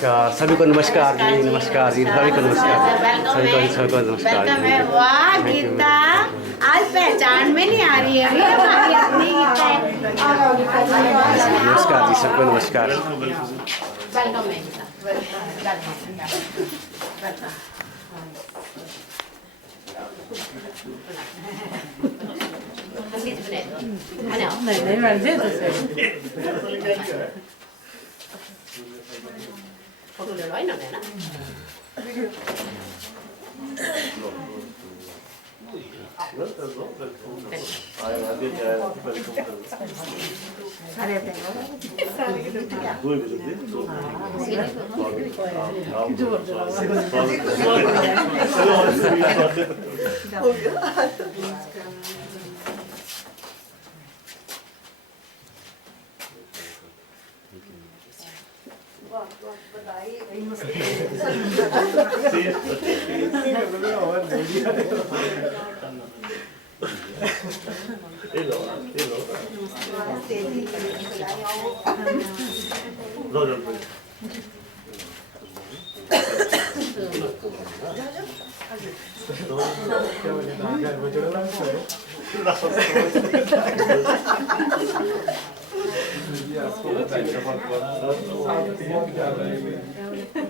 नमस्कार सभी को, नमस्कार जी, नमस्कार जी, सभी को नमस्कार, सभी को नमस्कार। वाह गीता, आज पहचान में नहीं आ रही है अभी हमारी अपनी गीता है। नमस्कार जी, सबको नमस्कार। वेलकम है गीता, फोटो ले लो ना ना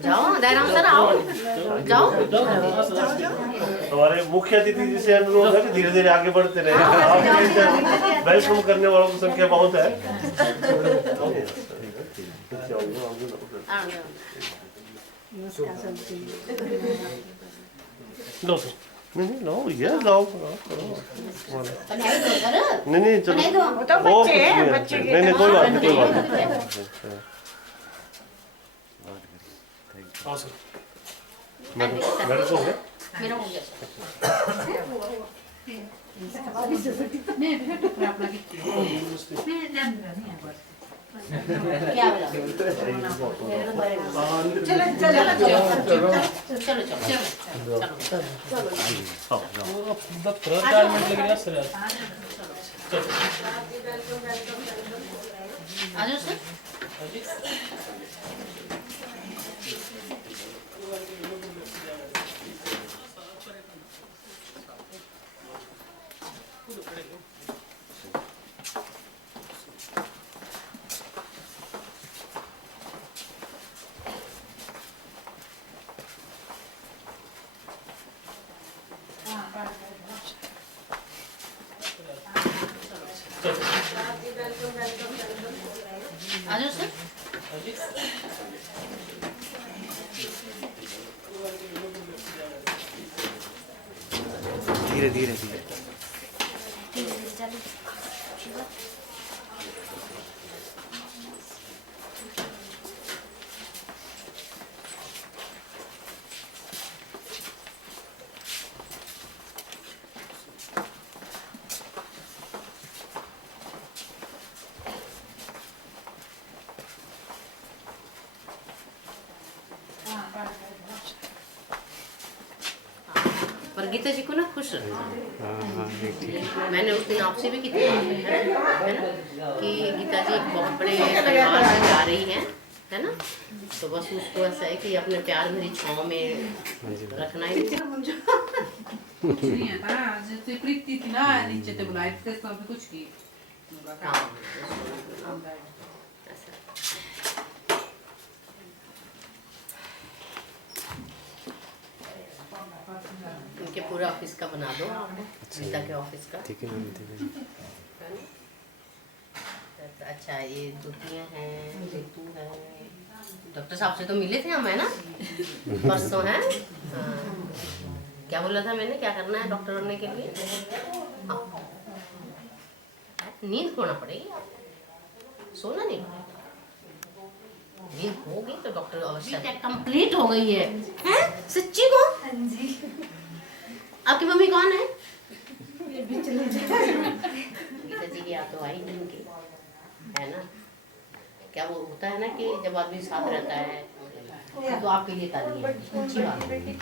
जाओ दयाराम सर आओ, जाओ। हमारे मुख्य अतिथि जी से अनुरोध है कि धीरे धीरे आगे बढ़ते रहे। वेलकम करने वालों की संख्या बहुत है। नहीं लो ये जाओ नहीं चलो नहीं कोई बात नहीं मेरे को मेरा हो गया क्या बोला? चलो चलो चलो चलो सर। आजो सर। धीरे धीरे धीरे पर गीता जी को ना खुश रखना। मैंने उस दिन आपसे भी कितनी बात है ना कि गीता जी एक बहुत बड़े परिवार से जा रही हैं, है ना, तो बस उसको ऐसा है कि अपने प्यार मेरी छाँव में रखना ही प्रीति थी ना, नीचे तो बुलाए थे सब कुछ की। उनके पूरे ऑफिस का बना दो, गीता के ऑफिस का। ठीक है मैम। अच्छा ये जुतियाँ हैं, ऋतु है। डॉक्टर साहब से तो मिले थे हम, है ना, परसों है। हाँ। क्या बोला था मैंने, क्या करना है डॉक्टर बनने के लिए? नींद खोना पड़ेगी, सोना नहीं पड़ेगा। ये होगी तो डॉक्टर अवश्य कंप्लीट हो गई है, हैं? सच्ची को? हाँ जी। आपकी मम्मी कौन है? ये भी चले जाए। गीता जी की याद तो आई नहीं उनकी, है ना? क्या वो होता है ना कि जब आदमी साथ रहता है तो आपके लिए ताली है, अच्छी बात है। ये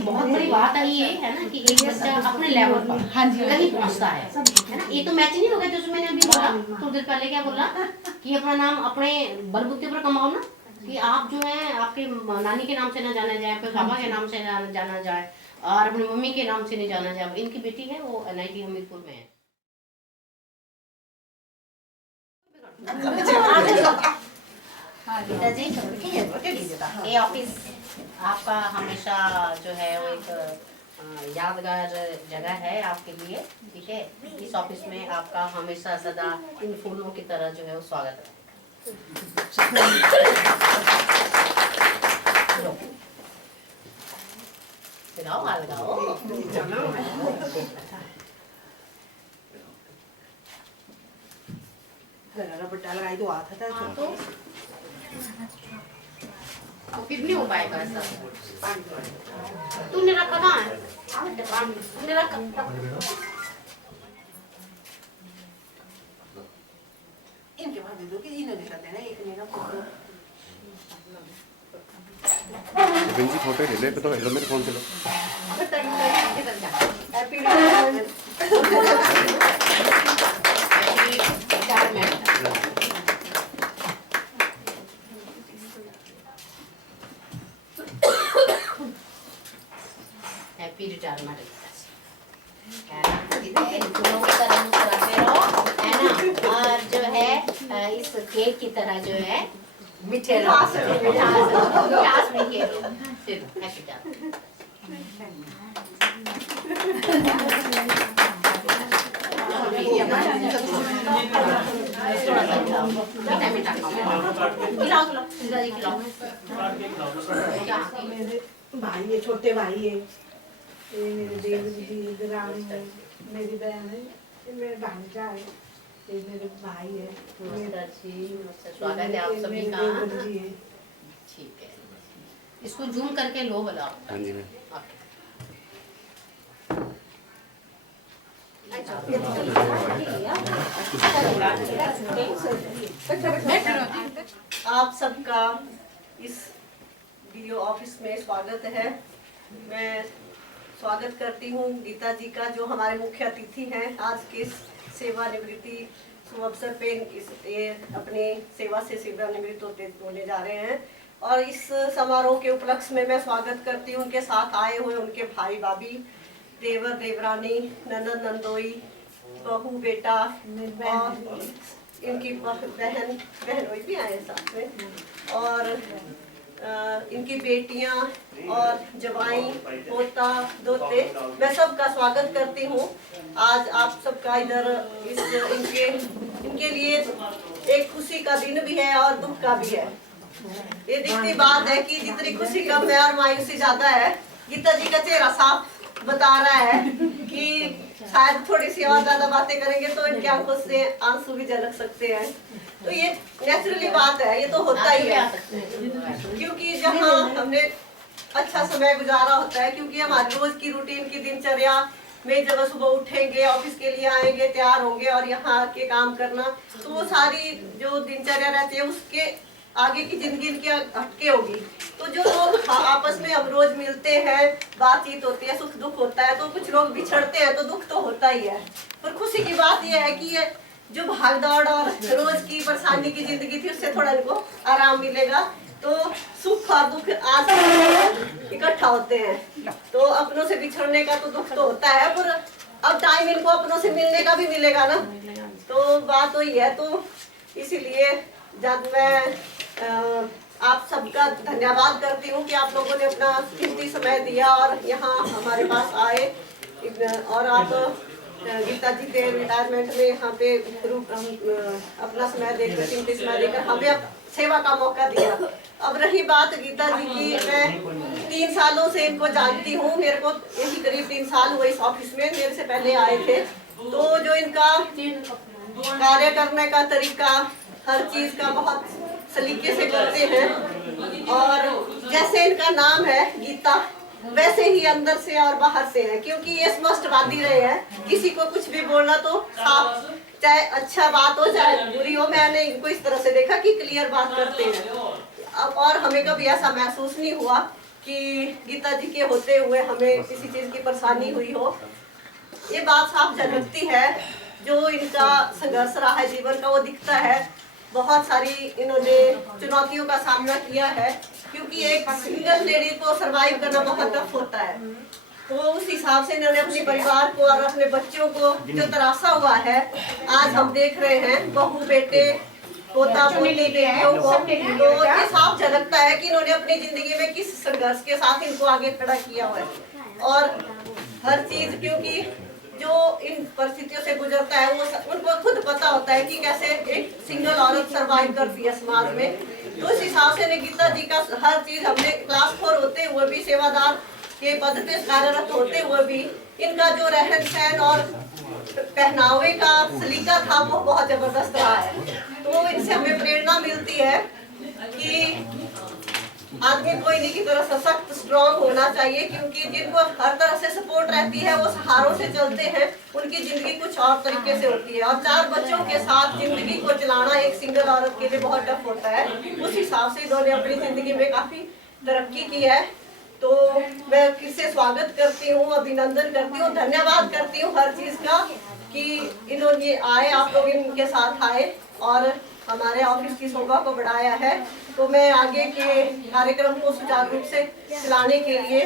बहुत बड़ी बात है ये, है ना, कि एक बच्चा अपने लेवल पर कहीं पहुंचता है ना। ये तो मैच नहीं होगा जो मैंने अभी बोला थोड़ी देर पहले, क्या बोला कि अपना नाम अपने बलबूते पर कमाओ ना, कि आप जो है आपके नानी के नाम से ना जाना जाए, फिर पापा के नाम से जाना जाए और अपनी मम्मी के नाम से नहीं जाना जाए। इनकी बेटी है वो NIT हमीरपुर में है। गीता जी ये ऑफिस आपका हमेशा जो है वो एक यादगार जगह है आपके लिए, ठीक है? इस ऑफिस में आपका हमेशा सदा इन फूलों की तरह जो है वो स्वागत है। लगाओ हाल लगाओ। बट्टा लगाई तो आता था तो फिर नहीं हो पाएगा ऐसा। तूने रखा कहाँ है? तूने रखा इनके बाद दे दो कि इन्होंने कर देना, एक ने ना जी फोटो ले ले तो हेलो मेरे फोन से लो। हैप्पी रिटायरमेंट है ना, मुस्कुराते रहो, है ना? और जो है इस केक की तरह जो है मीठे रहो, मिठास मीठे रहो। चलो हैप्पी भाई है, छोटे भाई है, ये मेरे देव जी रानी है, मेरी बहन है, ये मेरे भांजा है, ये मेरे भाई है, स्वागत है आप सभी का। जी है। ठीक है, इसको जूम करके लो बुलाओ। हाँ जी मैम। आप सबका इस वीडियो ऑफिस में स्वागत है। मैं स्वागत करती हूँ गीता जी का, जो हमारे मुख्य अतिथि हैं आज के सेवानिवृत्ति शुभ अवसर पे। ये अपने सेवा से सेवानिवृत्त होने जा रहे हैं और इस समारोह के उपलक्ष्य में मैं स्वागत करती हूँ उनके साथ आए हुए उनके भाई भाभी, देवर देवरानी, ननद नंदोई, बहू बेटा और इनकी बहन बहनोई भी आए साथ में, और इनकी बेटियां और जवाई, पोता, दोते, मैं सबका स्वागत करती हूँ। आज आप सबका इधर इनके लिए एक खुशी का दिन भी है और दुख का भी है। ये दिखती बात है कि जितनी खुशी कम है और मायूसी ज्यादा है। गीता जी का चेहरा साफ बता रहा है कि शायद थोड़ी सी और ज्यादा बातें करेंगे तो इनकी आंखों से आंसू भी झलक सकते हैं। तो ये नेचुरली बात है, ये तो होता ही है, क्योंकि जहाँ हमने अच्छा समय गुजारा होता है, क्योंकि हमारी रोज की रूटीन की दिनचर्या में जब सुबह उठेंगे, ऑफिस के लिए आएंगे, तैयार होंगे और यहाँ के काम करना, तो वो सारी जो दिनचर्या रहती है उसके आगे की जिंदगी इनकी हटके होगी। तो जो लोग आपस में हम रोज मिलते हैं, बातचीत होती है, सुख दुख होता है, तो कुछ लोग बिछड़ते हैं तो दुख तो होता ही है। पर खुशी की बात यह है कि ये जो भागदौड़ और रोज की परेशानी की जिंदगी थी उससे थोड़ा इनको आराम मिलेगा। तो सुख और दुख आज इकट्ठा होते हैं, तो अपनों से बिछड़ने का तो दुख तो होता है, पर अब टाइम इनको अपनों से मिलने का भी मिलेगा ना, तो बात वही है। तो इसीलिए जब मैं आप सबका धन्यवाद करती हूँ कि आप लोगों ने अपना कीमती समय दिया और यहाँ हमारे पास आए, और आप गीता जी के रिटायरमेंट में यहाँ पे अपना समय देकर, कीमती समय देकर हमें सेवा का मौका दिया। अब रही बात गीता जी की, मैं 3 सालों से इनको जानती हूँ, मेरे को यही करीब 3 साल हुए इस ऑफिस में, मेरे से पहले आए थे। तो जो इनका कार्य करने का तरीका, हर चीज का बहुत सलीके से करते हैं। और जैसे इनका नाम है गीता, वैसे ही अंदर से और बाहर से है, क्योंकि ये स्पष्टवादी रहे हैं। किसी को कुछ भी बोलना तो साफ, चाहे अच्छा बात हो चाहे बुरी हो, मैंने इनको इस तरह से देखा कि क्लियर बात करते हैं। और हमें कभी ऐसा महसूस नहीं हुआ कि गीता जी के होते हुए हमें किसी चीज की परेशानी हुई हो। ये बात साफ झलकती है, जो इनका संघर्ष रहा है जीवन का वो दिखता है। बहुत सारी इन्होंने चुनौतियों का सामना किया है, क्योंकि एक सिंगल लेडी को सरवाइव करना बहुत टफ होता है। तो उस हिसाब से इन्होंने अपने परिवार को और अपने बच्चों को जो तराशा हुआ है, आज हम देख रहे हैं बहू बेटे पोता पोती बेटियों को, तो ये साफ झलकता है कि इन्होंने अपनी जिंदगी में किस संघर्ष के साथ इनको आगे खड़ा किया हुआ है। और हर चीज, क्योंकि जो इन परिस्थितियों से गुजरता है वो उनको खुद पता होता है कि कैसे एक सिंगल औरत सरवाइव करती है समाज में। तो उस हिसाब से गीता जी का हर चीज, हमने क्लास 4 होते हुए भी, सेवादार के पद पे कार्यरत होते हुए भी, इनका जो रहन सहन और पहनावे का सलीका था वो बहुत जबरदस्त रहा है। तो इनसे हमें प्रेरणा मिलती है कि आदमी को इन्हीं की तरह सशक्त स्ट्रॉन्ग होना चाहिए, क्योंकि जिनको हर तरह से सपोर्ट रहती है वो सहारों से चलते हैं, उनकी जिंदगी कुछ और तरीके से होती है। और 4 बच्चों के साथ जिंदगी को चलाना एक सिंगल औरत के लिए बहुत टफ होता है। उस हिसाब से इन्होंने अपनी जिंदगी में काफी तरक्की की है। तो मैं फिर से स्वागत करती हूँ, अभिनंदन करती हूँ, धन्यवाद करती हूँ हर चीज का कि इन्होंने आए, आप लोग इनके साथ आए और हमारे ऑफिस की शोभा को बढ़ाया है। तो मैं आगे के कार्यक्रम को सुचारू रूप से चलाने के लिए,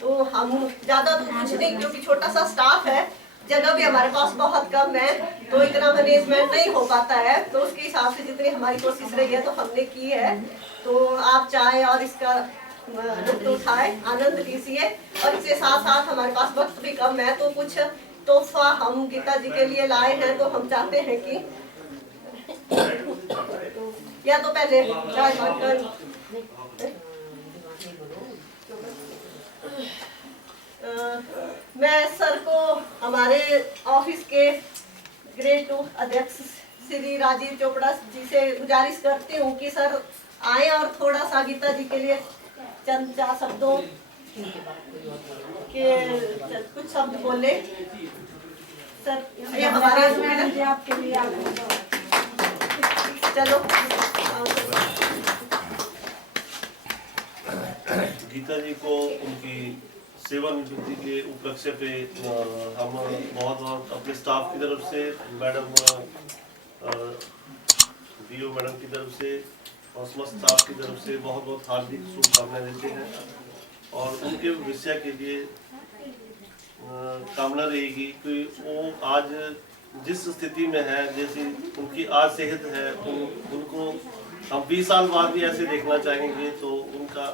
तो हम ज्यादा तो कुछ नहीं, क्योंकि छोटा सा स्टाफ है, जगह भी हमारे पास बहुत कम है, तो इतना मैनेजमेंट नहीं हो पाता है। तो उसके हिसाब से जितनी हमारी कोशिश रही है तो हमने की है। तो आप चाहे और इसका लुत्फ उठाए, आनंद लीजिए। और इसके साथ साथ हमारे पास वक्त भी कम है, तो कुछ तोहफा हम गीता जी के लिए लाए हैं। तो हम चाहते हैं कि या तो पहले चाय बनकर मैं सर को, हमारे ऑफिस के ग्रेड 2 अध्यक्ष श्री राजीव चोपड़ा जी से गुजारिश करती हूँ कि सर आए और थोड़ा सा गीता जी के लिए चंद 4 शब्दों के कुछ शब्द बोले। सर ये हमारे आपके लिए चलो। गीता जी को उनकी सेवानिवृत्ति के उपलक्ष्य पे हम बहुत अपने स्टाफ की तरफ से, मैडम वीओ मैडम की तरफ से और समस्त स्टाफ की तरफ से बहुत बहुत हार्दिक शुभकामनाएं देते हैं। और उनके विषय के लिए कामना रहेगी कि वो आज जिस स्थिति में है, जैसी उनकी आज सेहत है, उनको हम 20 साल बाद भी ऐसे देखना चाहेंगे। तो उनका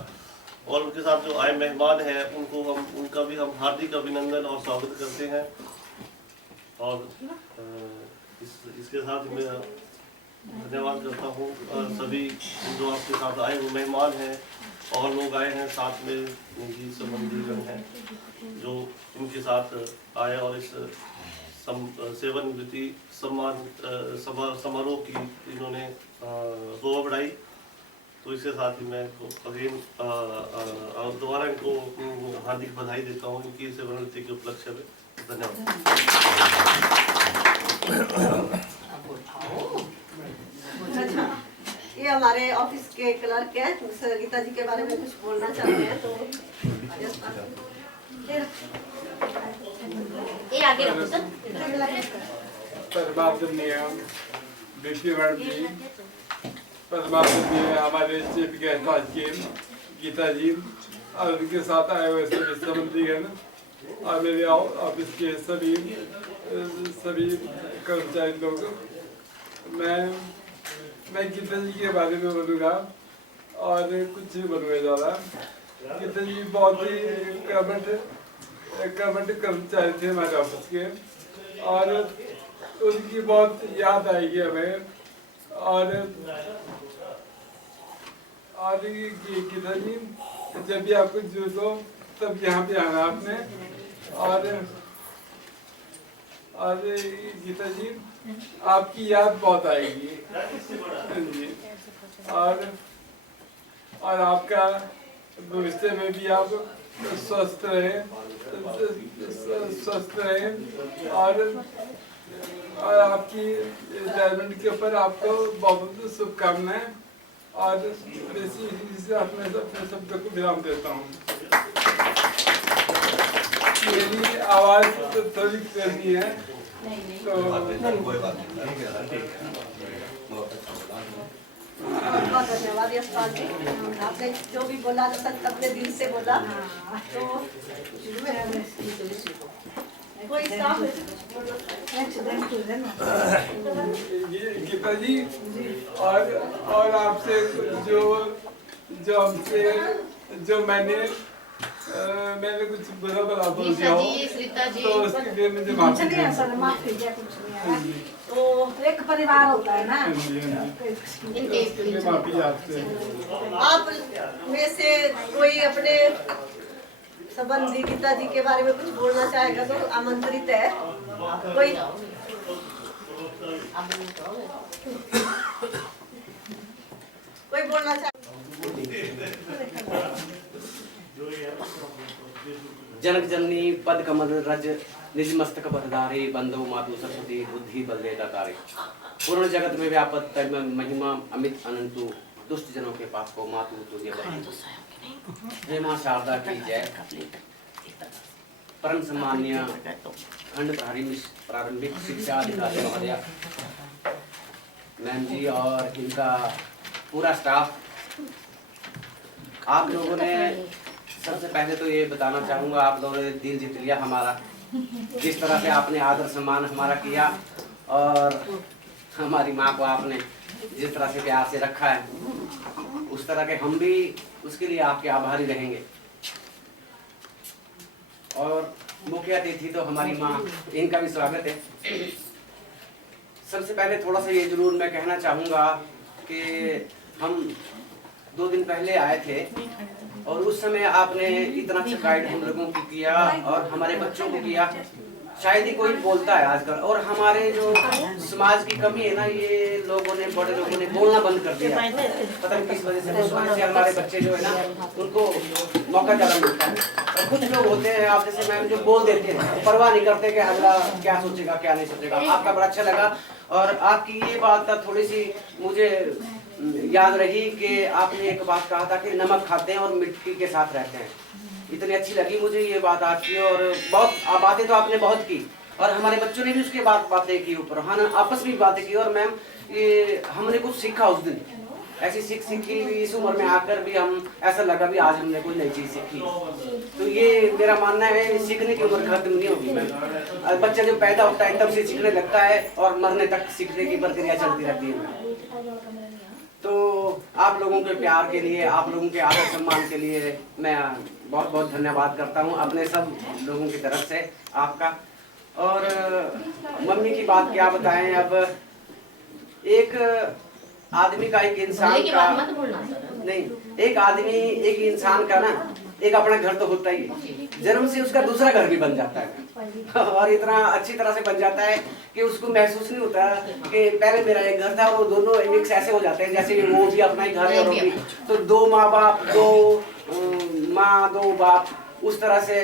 और उनके साथ जो आए मेहमान हैं उनको उनका भी हम हार्दिक अभिनंदन और स्वागत करते हैं। और इसके साथ मैं धन्यवाद करता हूँ सभी जो आपके साथ आए हुए मेहमान हैं और लोग आए हैं, साथ में निजी संबंधीगण हैं जो उनके साथ आए और इस सेवानिवृत्ति सम्मान समारोह की इन्होंने शोभा बढ़ाई। तो इसके साथ ही मैं अगेन दोबारा इनको हार्दिक बधाई देता हूँ इनकी सेवानिवृत्ति के उपलक्ष्य में। धन्यवाद। अच्छा, ये हमारे ऑफिस के क्लर्क हैं, गीता जी के बारे में कुछ बोलना चाहते हैं। तो ये आगे रखो सर। हमारे चीफ गेस्ट आज के गीता जी और उनके साथ आए हुए सभी संबंधीगण और मेरे ऑफिस के सभी कर्मचारी लोग, मैं गीता जी के बारे में बोलूँगा और कुछ बोलूँगा ज़्यादा। गीता जी बहुत ही कर्मठ कर्मचारी थे हमारे ऑफिस के और उनकी बहुत याद आएगी हमें। और गीता जी जब भी आपको जरूरत हो तब यहाँ पे आना आपने। और गीता जी आपकी याद बहुत आएगी जी। और आपका भविष्य में भी आप स्वस्थ रहें और आपकी रिटायरमेंट के ऊपर आपको बहुत शुभकामनाएं और इसी से अपने शब्द को विराम देता हूँ। मेरी आवाज़ तो थोड़ी करनी है तो बहुत धन्यवाद यशपाल जी, आपने जो भी बोला सब अपने दिल से बोला। तो कोई स्टाफ ये गीता जी और आपसे जो हमसे जो मैंने कुछ बुरा भला बोल दिया हो तो उसके लिए मुझे माफी चलिए सर, माफ कीजिए, कुछ नहीं है। तो एक परिवार होता है ना। माफी आपसे। आप में से कोई अपने संबंधी गीता जी के बारे में कुछ बोलना चाहेगा तो आमंत्रित है। कोई बोलना चाहे? जनक जननी पद कमल रज निज मस्तक पदधारी बंधु मातु सरस्वती बुद्धि बलदेता तारे पूर्ण जगत में व्यापक तब महिमा अमित अनंतु दुष्ट जनों के पास को मातु तुझे जय मां शारदा की जय। परम सम्मान्य खंड प्रारंभिक शिक्षा अधिकारी महोदय मैम जी और इनका पूरा स्टाफ, आप लोगों ने सबसे पहले तो ये बताना चाहूँगा, आप लोगों ने दिल जीत लिया हमारा। जिस तरह से आपने आदर सम्मान हमारा किया और हमारी माँ को आपने जिस तरह से प्यार से रखा है, उस तरह के हम भी उसके लिए आपके आभारी रहेंगे। और मुख्य अतिथि तो हमारी माँ, इनका भी स्वागत है। सबसे पहले थोड़ा सा ये जरूर मैं कहना चाहूँगा कि हम 2 दिन पहले आए थे और उस समय आपने इतना अच्छा गाइड हम लोगों को किया और हमारे बच्चों को किया। शायद ही कोई बोलता है आजकल, और हमारे जो समाज की कमी है ना, ये लोगों ने, बड़े लोगों ने बोलना बंद कर दिया। पता नहीं किस वजह से हमारे बच्चे जो है ना, उनको मौका ज़्यादा मिलता है। और कुछ लोग होते हैं आप जैसे मैम जो बोल देते हैं, परवाह नहीं करते कि अगला क्या सोचेगा क्या नहीं सोचेगा। आपका बड़ा अच्छा लगा और आपकी ये बात थोड़ी सी मुझे याद रही कि आपने एक बात कहा था कि नमक खाते हैं और मिट्टी के साथ रहते हैं। इतनी अच्छी लगी मुझे ये बात आपकी, और बहुत बातें तो आपने बहुत की और हमारे बच्चों ने भी उसके बाद बातें की ऊपर, हाँ आपस में बातें की। और मैम ये हमने कुछ सीखा उस दिन, ऐसी सीखी इस उम्र में आकर भी हम ऐसा लगा भी आज हमने कोई नई चीज़ सीखी। तो ये मेरा मानना है, सीखने की उम्र खत्म नहीं होगी मैम। बच्चा जब पैदा होता है तब से सीखने लगता है और मरने तक सीखने की प्रक्रिया चलती रहती है। तो आप लोगों के प्यार के लिए, आप लोगों के आदर सम्मान के लिए मैं बहुत बहुत धन्यवाद करता हूँ अपने सब लोगों की तरफ से आपका। और मम्मी की बात क्या बताएं, अब एक आदमी का, एक इंसान का नहीं, एक आदमी एक इंसान का ना एक अपना घर तो होता ही है, जन्म से उसका दूसरा घर भी बन जाता है और इतना अच्छी तरह से बन जाता है कि उसको महसूस नहीं होता कि पहले मेरा एक घर था, और वो दोनों मिक्स ऐसे हो जाते हैं जैसे वो भी अपना ही घर है और वो भी। तो 2 माँ बाप, 2 माँ 2 बाप, उस तरह से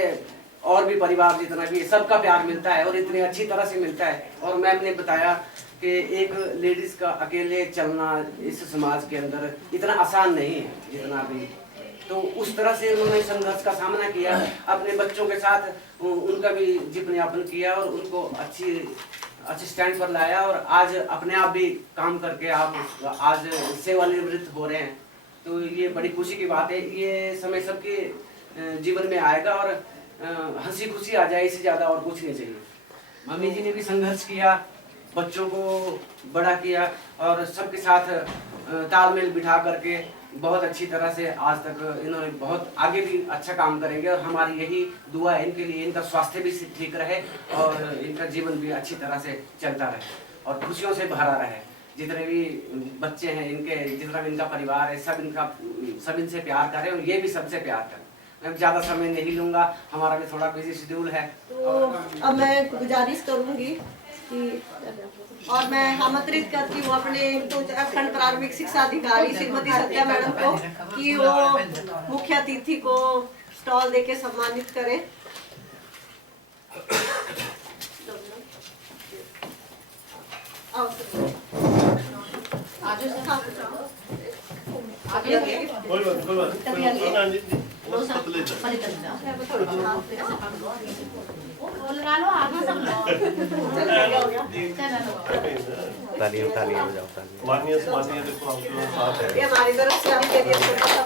और भी परिवार जितना भी सबका प्यार मिलता है और इतनी अच्छी तरह से मिलता है। और मैम ने बताया कि एक लेडीज का अकेले चलना इस समाज के अंदर इतना आसान नहीं है जितना भी, तो उस तरह से उन्होंने संघर्ष का सामना किया, अपने बच्चों के साथ उनका भी जीवन यापन किया और उनको अच्छे स्टैंड पर लाया, और आज अपने आप भी काम करके आप आज सेवानिवृत्त हो रहे हैं। तो ये बड़ी खुशी की बात है। ये समय सबके जीवन में आएगा और हंसी खुशी आ जाए, इससे ज़्यादा और कुछ नहीं चाहिए। मम्मी जी ने भी संघर्ष किया, बच्चों को बड़ा किया और सबके साथ तालमेल बिठा करके बहुत अच्छी तरह से आज तक इन्होंने बहुत आगे भी अच्छा काम करेंगे। और हमारी यही दुआ है इनके लिए, इनका स्वास्थ्य भी ठीक रहे और इनका जीवन भी अच्छी तरह से चलता रहे और खुशियों से भरा रहे। जितने भी बच्चे हैं इनके, जितना भी इनका परिवार है, सब इनसे प्यार करें और ये भी सबसे प्यार करें। मैं ज़्यादा समय नहीं लूँगा, हमारा भी थोड़ा बिजी शेड्यूल है। तो अब मैं गुजारिश करूँगी कि और मैं आमंत्रित करती हूँ अपने खंड प्राथमिक शिक्षा अधिकारी श्रीमती सत्या मैडम को कि वो मुख्य अतिथि को स्टॉल देके सम्मानित करें। कोई बात नहीं तालियां तालियां बजाओ तालियां। माननीय देखो आपके साथ है। ये हमारी तरफ से आपके लिए छोटा सा